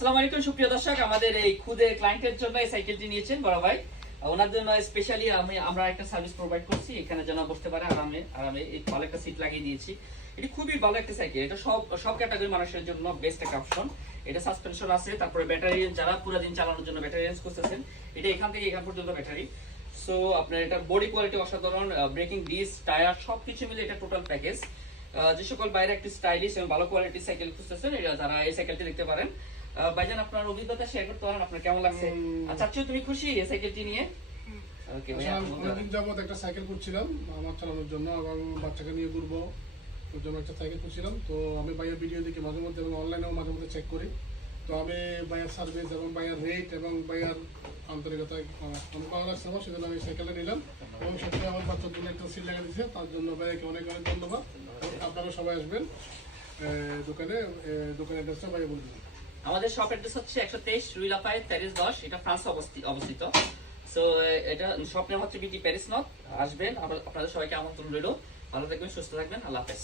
আসসালামু আলাইকুম সুপ্রিয় দর্শক, আমাদের এই খুদে ক্লায়েন্টের জন্য এই সাইকেলটি নিয়েছেন বড় ভাই। ওনার জন্য স্পেশালি আমরা একটা সার্ভিস প্রোভাইড করছি, এখানে যেন বসতে পারে আরামে আরামে। এই ভালো একটা সিট লাগিয়ে দিয়েছি। এটি খুবই ভালো একটা সাইকেল, এটা সব ক্যাটাগরি মানুষের জন্য বেস্ট একটা অপশন। এটা সাসপেনশন আছে, তারপরে ব্যাটারি, যারা পুরো দিন চালানোর জন্য ব্যাটারি রেঞ্জ করতেছেন, এটা এখান থেকে এখান পর্যন্ত ব্যাটারি। সো আপনার এটা বডি কোয়ালিটি অসাধারণ, ব্রেকিং ডিস্ক, টায়ার সবকিছু মিলে এটা টোটাল প্যাকেজ। যে সকল বাইরে একটি স্টাইলিশ এবং ভালো কোয়ালিটির সাইকেল খুঁজতেছেন, তারা এই সাইকেলটি দেখতে পারেন। ভাইজান, আপনার অভিজ্ঞতা শেয়ার করতে পারেন, আপনার কেমন লাগছে? আচ্ছা, তুমি খুশি এই সাইকেলটি নিয়ে? ওকে ভাই, অনেকদিন যাবত একটা সাইকেল করছিলাম আমার চালানোর জন্য এবং বাচ্চাকে নিয়ে ঘুরবো, ওর জন্য একটা সাইকেল করছিলাম। তো আমি ভাইয়ের ভিডিও দেখি মাঝে মধ্যে এবং অনলাইনেও মাঝে মধ্যে চেক করি। তো আমি ভাইয়ের সার্ভিস এবং ভাইয়ের রেট এবং ভাইয়ের আন্তরিকতা অনেক ভালো লাগছে আমার, সেজন্য আমি সাইকেলটা নিলাম। এবং সত্যি আমার বাচ্চার জন্য একটা সিট লাগা দিচ্ছে, তার জন্য ভাইকে অনেক অনেক ধন্যবাদ। আপনারা সবাই আসবেন দোকানের অ্যাড্রেসটা ভাইয়া বলে দিন। আমাদের শপ অ্যাড্রেস হচ্ছে 123 রুই লাফায়েত প্যারিস 10, এটা ফ্রান্সে অবস্থিত। সো এটা শপ নেম হচ্ছে বিটি প্যারিস নর্থ। আসবেন, আপনাদের সবাইকে আমন্ত্রণ রইল। ভালো থাকবেন, সুস্থ থাকবেন, আল্লাহ হাফেজ।